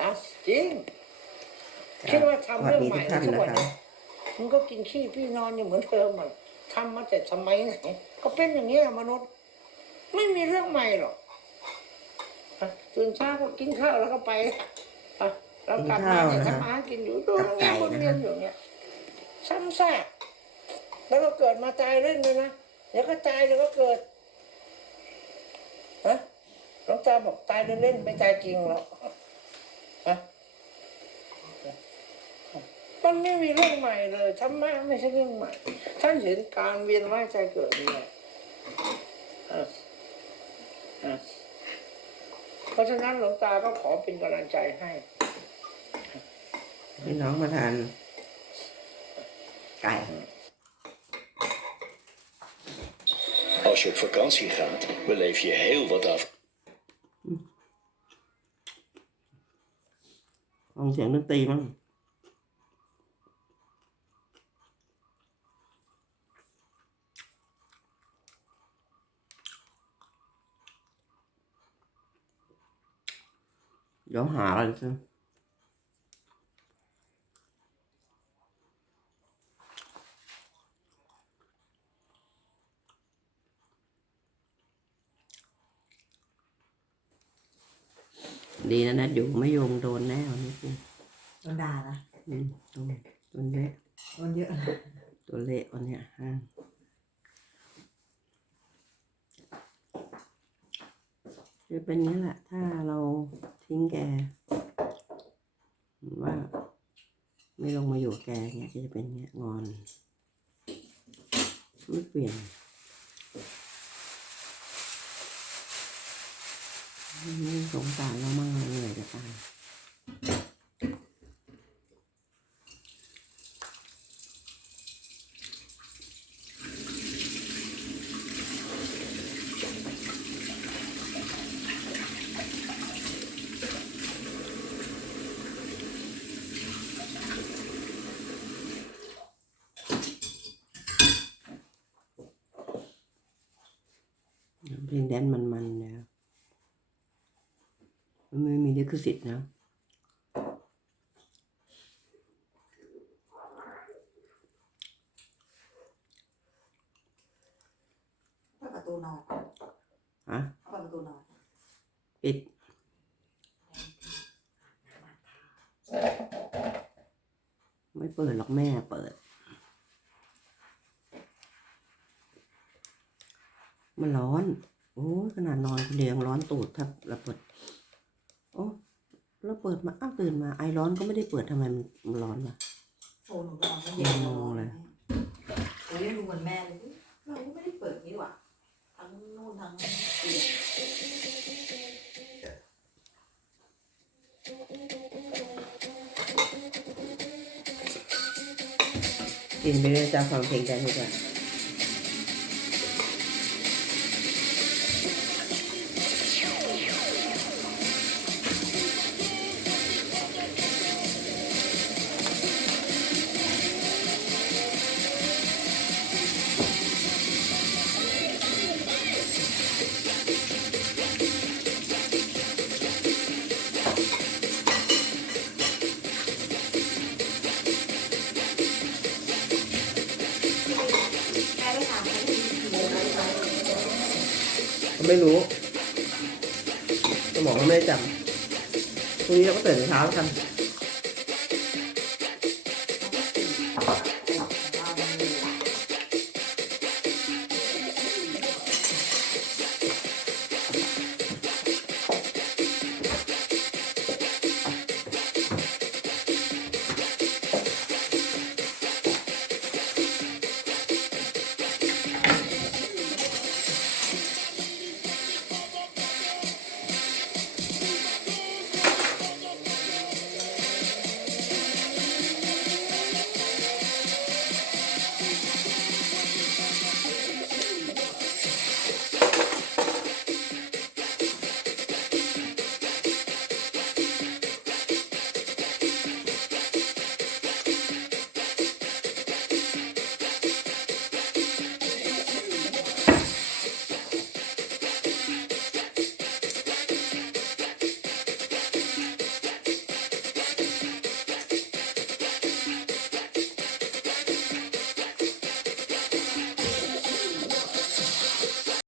อะจริง คิดว่าทำเรื่องใหม่สวัสดีทุทุกกวันท่านเนี้นะคะมึงก็กินขี้พี่นอนอยู่เหมือนเดิมอะทำมาแต่สมัยไหนก็เป็นอย่างเงี้ยมนุษย์ ไม่มีเรื่องใหม่หรอกอะตื่นเช้าก็กินข้าวแล้วก็ไปอะเรากลับมาเนี่ยทำมาหากินอยู่ดูอย่างเงี้ยวนเวียนอยู่อย่างเงี้ยซ้ำซากแล้วก็เกิดมาตายเล่นเลยนะเดี๋ยวก็ตายเดี๋ยวก็เกิดฮะหลวงตาบอกตายเล่นๆไม่ตายจริงหรอก ฮะมันไม่มีเรื่องใหม่เลยธรรมะไม่ใช่เรื่องใหม่ท่านเห็นการเวียนว่ายใจเกิดนี่แหละอะอะเพราะฉะนั้นหลวงตาก็ขอเป็นกำลังใจให้พี่น้องมาทานไก่ Als je op vakantie gaat, beleef je heel wat af. ฟังเสียงดนตรีมั้งเดี๋ยวหาอะไรซะ ดีนะนะอยู่ไม่โยงโดนแน่วันนี้กูโดนด่านะอืมตัวตัวเละโดนเยอะนะตัวเละวันเนี้ยฮะจะเป็นอย่างนี้แหละ ถ้าเราทิ้งแกว่า ไม่ลงมาอยู่กับแกเงี้ยก็จะเป็นอย่างเงี้ยงอนไม่เปลี่ยน สงสารเรามั่งเลยเหนื่อยจะตายเพลงแดนมันๆนะ มันไม่มีลิขสิทธิ์นะเปิดประตูนอนฮะเปิดประตูนอนปิดไม่เปิดหรอกแม่เปิด มันร้อน โอ้ยขนาดนอนคนเดียวยังร้อนตูดถ้าเราเปิด โอ้เราเปิดมา อ้าวตื่นมา ไอร้อนก็ไม่ได้เปิดทำไมมันมันร้อนวะโซนหนูก็นอนไม่เย็นงงเลยโอ้ยดูเหมือนแม่เลยเราก็ไม่ได้เปิดนี่หว่าทั้งนู่นทั้งเตียงกินไปเรื่อยจะฟังเพลงกันดีกว่า ไม่รู้สมองเขาไม่จำพรุ่งนี้เราก็ตื่นเช้าแล้วกัน